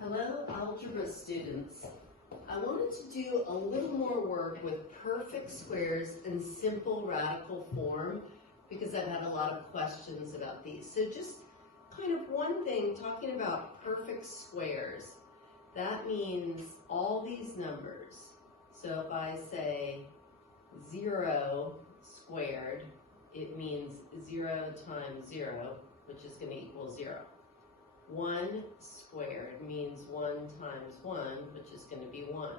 Hello, algebra students. I wanted to do a little more work with perfect squares and simple radical form because I've had a lot of questions about these. So just kind of one thing, talking about perfect squares, that means all these numbers. So if I say 0 squared, it means 0 times 0, which is going to equal 0. 1 squared means 1 times 1, which is going to be 1.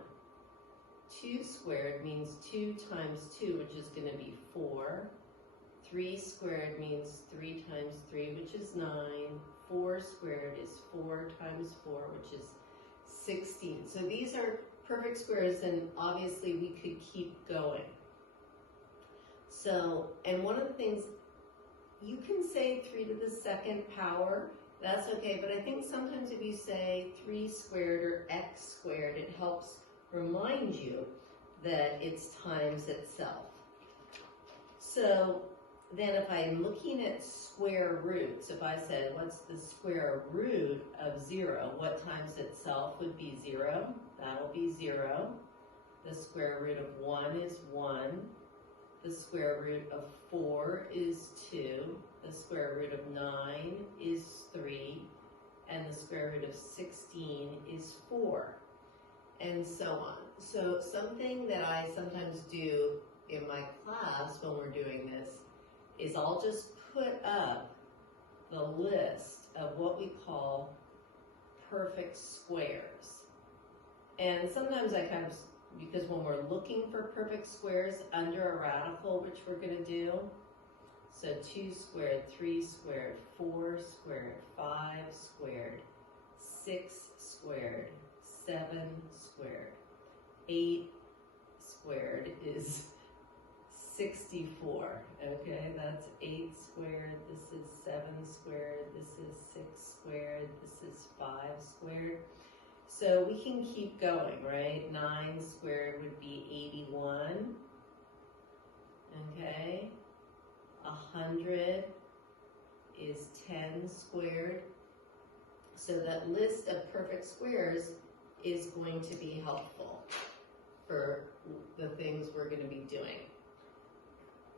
2 squared means 2 times 2, which is going to be 4. 3 squared means 3 times 3, which is 9. 4 squared is 4 times 4, which is 16. So these are perfect squares, and obviously we could keep going. So, and one of the things, you can say 3 to the second power, that's okay, but I think sometimes if you say 3 squared or x squared, it helps remind you that it's times itself. So then if I'm looking at square roots, if I said, what's the square root of 0? What times itself would be 0? That'll be 0. The square root of 1 is 1. The square root of 4 is 2. The square root of 9 is 3. And the square root of 16 is 4. And so on. So something that I sometimes do in my class when we're doing this is I'll just put up the list of what we call perfect squares. And sometimes I kind of, because when we're looking for perfect squares under a radical, which we're going to do, so 2 squared, 3 squared, 4 squared, 5 squared, 6 squared, 7 squared, 8 squared is 64, okay? That's 8 squared, this is 7 squared, this is 6 squared, this is 5 squared. So we can keep going, right? 9 squared would be 81, okay? 100 is 10 squared. So that list of perfect squares is going to be helpful for the things we're going to be doing.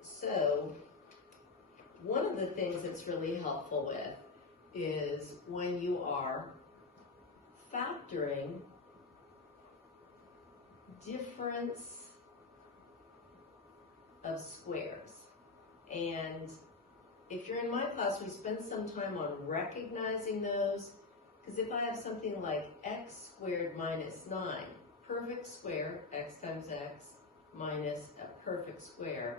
So one of the things that's really helpful with is when you are factoring difference of squares. And if you're in my class, we spend some time on recognizing those, because if I have something like x squared minus 9, perfect square, x times x, minus a perfect square,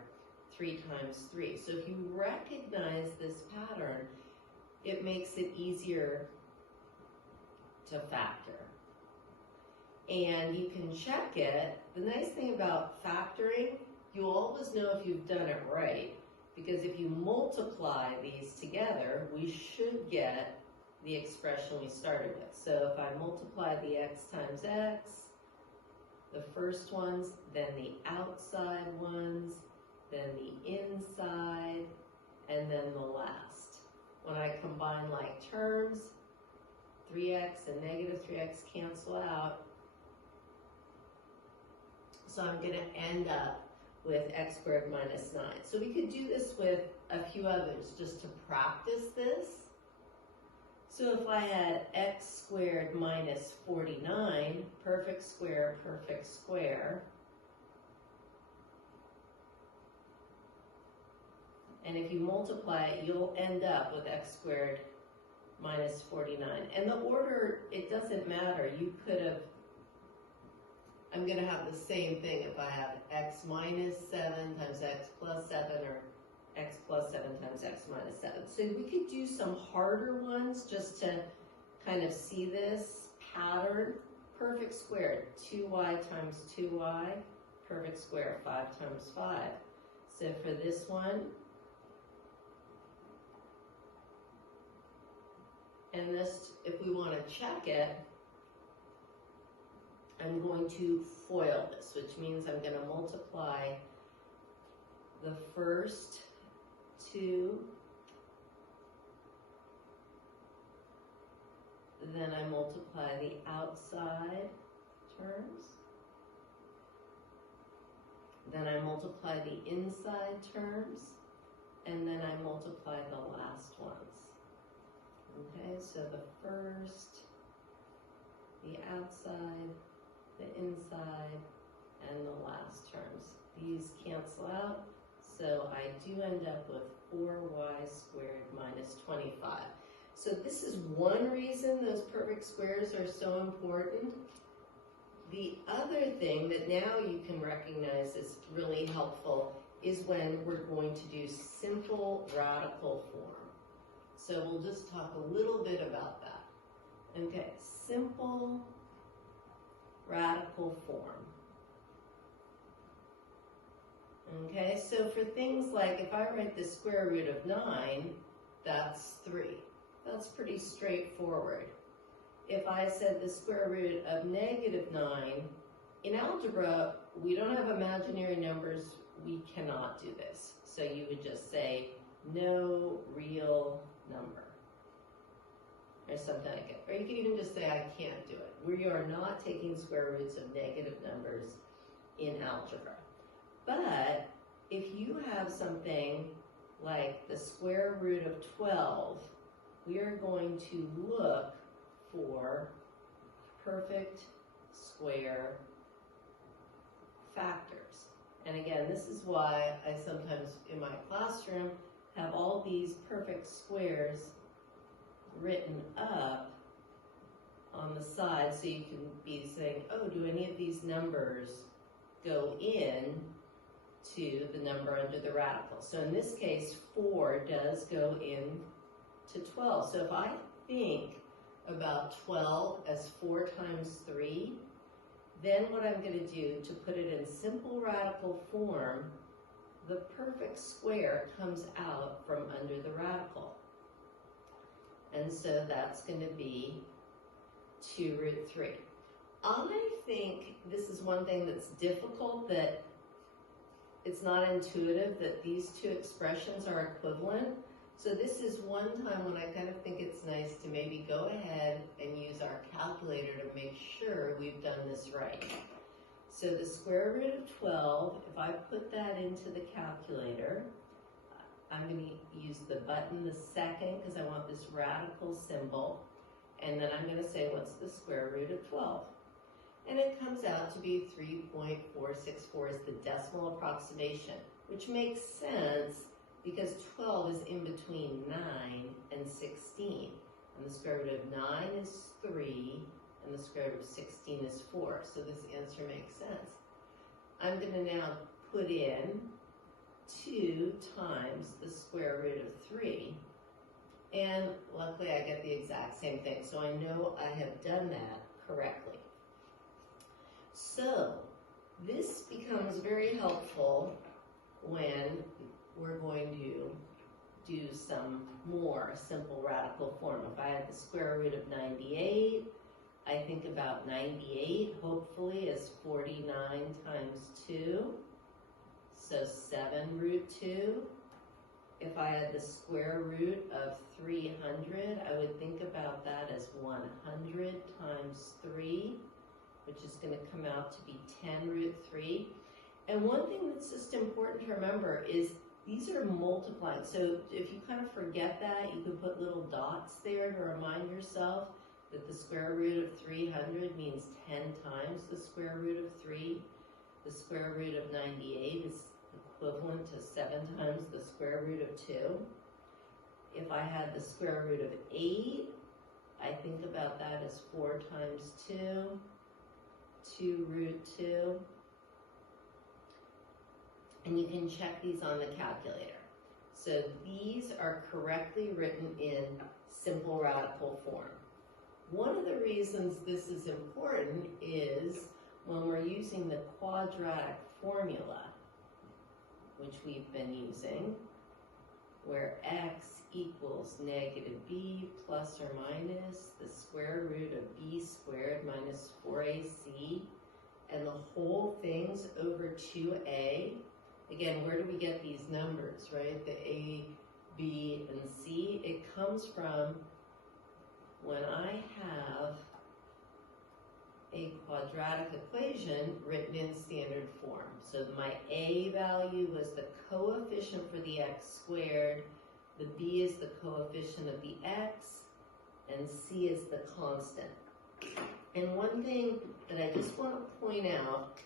3 times 3. So if you recognize this pattern, it makes it easier to factor. And you can check it. The nice thing about factoring, you always know if you've done it right, because if you multiply these together, we should get the expression we started with. So if I multiply the x times x, the first ones, then the outside ones, then the inside, and then the last. When I combine like terms, 3x and negative 3x cancel out. So I'm going to end up with x squared minus 9. So we could do this with a few others just to practice this. So if I had x squared minus 49, perfect square, perfect square. And if you multiply it, you'll end up with x squared minus 49. And the order, it doesn't matter. You could have, I'm going to have the same thing if I have x minus 7 times x plus 7, or x plus 7 times x minus 7. So we could do some harder ones just to kind of see this pattern. Perfect square, 2y times 2y, perfect square, 5 times 5. So for this one, and this, if we want to check it, I'm going to FOIL this, which means I'm going to multiply the first 2, then I multiply the outside terms, then I multiply the inside terms, and then I multiply the last ones. Okay, so the first, the outside, the inside, and the last terms. These cancel out, so I do end up with 4y squared minus 25. So this is one reason those perfect squares are so important. The other thing that now you can recognize is really helpful is when we're going to do simple radical form. So we'll just talk a little bit about that. Okay, simple radical form. Okay, so for things like if I write the square root of 9, that's 3. That's pretty straightforward. If I said the square root of negative 9, in algebra, we don't have imaginary numbers, we cannot do this. So you would just say no real number, or something like it. Or you could even just say I can't do it. We are not taking square roots of negative numbers in algebra. But if you have something like the square root of 12, we are going to look for perfect square factors. And again, this is why I sometimes in my classroom have all these perfect squares written up on the side so you can be saying, oh, do any of these numbers go in to the number under the radical? So in this case, 4 does go in to 12. So if I think about 12 as 4 times 3, then what I'm going to do to put it in simple radical form, the perfect square comes out from under the radical. And so that's going to be 2 root 3. I think this is one thing that's difficult, that it's not intuitive that these two expressions are equivalent. So this is one time when I kind of think it's nice to maybe go ahead and use our calculator to make sure we've done this right. So the square root of 12, if I put that into the calculator, I'm going to use the button the second because I want this radical symbol. And then I'm going to say, what's the square root of 12? And it comes out to be 3.464 is the decimal approximation, which makes sense because 12 is in between 9 and 16. And the square root of 9 is 3, and the square root of 16 is 4. So this answer makes sense. I'm going to now put in 2 times the square root of 3. And luckily I get the exact same thing. So I know I have done that correctly. So this becomes very helpful when we're going to do some more simple radical form. If I had the square root of 98, I think about 98 hopefully as 49 times 2, so 7 root 2. If I had the square root of 300, I would think about that as 100 times 3, which is going to come out to be 10 root 3. And one thing that's just important to remember is these are multiplying. So if you kind of forget that, you can put little dots there to remind yourself that the square root of 300 means 10 times the square root of 3. The square root of 98 is equivalent to 7 times the square root of 2. If I had the square root of 8, I think about that as 4 times 2, 2 root 2. And you can check these on the calculator. So these are correctly written in simple radical form. One of the reasons this is important is when we're using the quadratic formula, which we've been using, where x equals negative b plus or minus the square root of b squared minus 4ac, and the whole thing's over 2a. Again, where do we get these numbers, right? The a, b, and c. It comes from when I quadratic equation written in standard form. So my a value was the coefficient for the x squared, the b is the coefficient of the x, and c is the constant. And one thing that I just want to point out,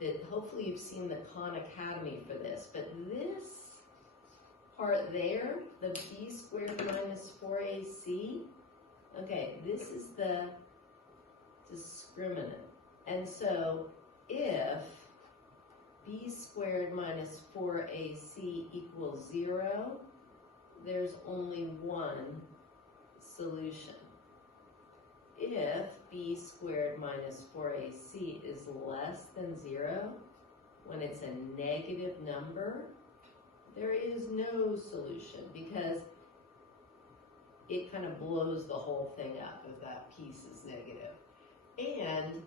that hopefully you've seen the Khan Academy for this, but this part there, the b squared minus 4ac, okay, this is the discriminant. And so if b squared minus 4ac equals 0, there's only one solution. If b squared minus 4ac is less than 0, when it's a negative number, there is no solution, because it kind of blows the whole thing up if that piece is negative. And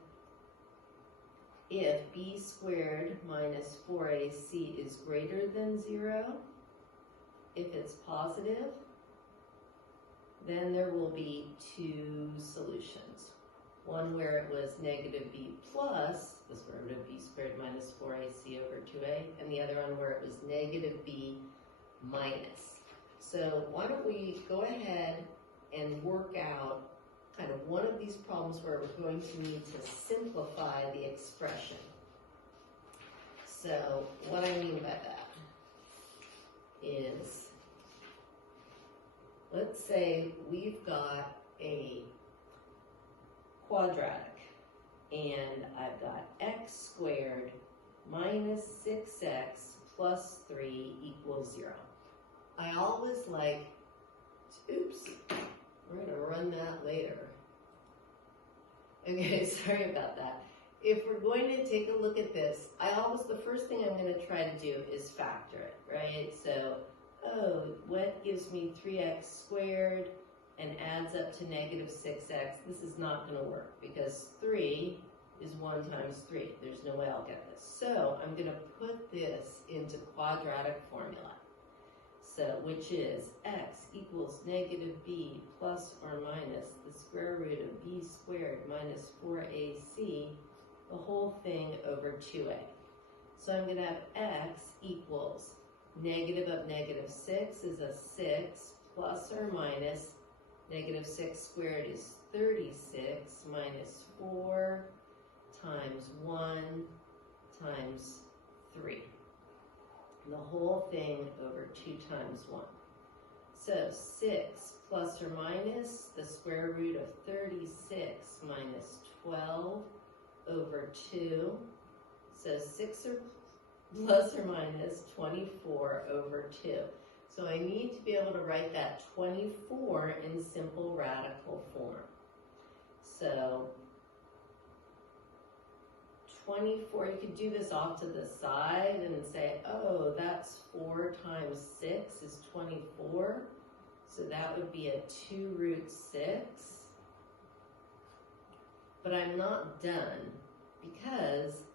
if b squared minus 4ac is greater than 0, if it's positive, then there will be two solutions. One where it was negative b plus the square root of b squared minus 4ac over 2a, and the other one where it was negative b minus. So why don't we go ahead and work out kind of one of these problems where we're going to need to simplify the expression. So what I mean by that is, let's say we've got a quadratic, and I've got x squared minus 6x plus 3 equals 0. I always like, oops, we're going to run that later. Okay, sorry about that. If we're going to take a look at this, the first thing I'm going to try to do is factor it, right? So, oh, what gives me 3x squared and adds up to negative 6x? This is not going to work, because 3 is 1 times 3. There's no way I'll get this. So I'm going to put this into quadratic formula. So, which is x equals negative b plus or minus the square root of b squared minus 4ac, the whole thing over 2a. So I'm going to have x equals negative of negative 6 is a 6 plus or minus negative 6 squared is 36 minus 4 times 1 times 3. And the whole thing over 2 times 1. So 6 plus or minus the square root of 36 minus 12 over 2. So 6 or plus or minus 24 over 2. So I need to be able to write that 24 in simple radical form. So 24, you could do this off to the side and say, oh, that's 4 times 6 is 24. So that would be a 2 root 6. But I'm not done, because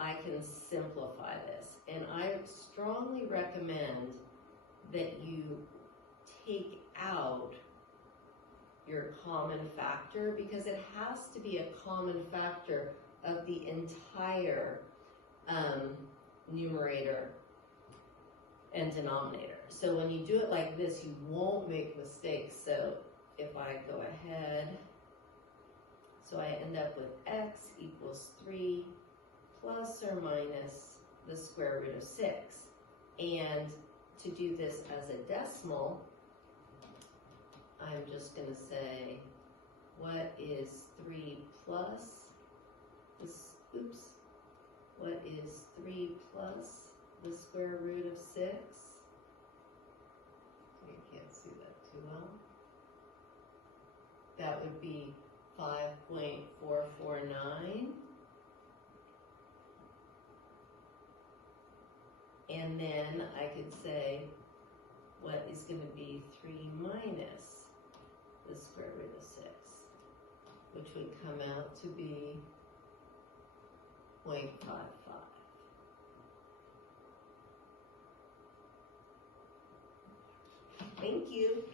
I can simplify this. And I strongly recommend that you take out your common factor, because it has to be a common factor of the entire numerator and denominator. So when you do it like this, you won't make mistakes. So if I go ahead, so I end up with x equals 3 plus or minus the square root of 6. And to do this as a decimal, I'm just going to say, what is 3 plus this, oops, what is 3 plus the square root of 6? You can't see that too well. That would be 5.449. And then I could say, what is going to be 3 minus the square root of 6, which would come out to be 0.55. Thank you.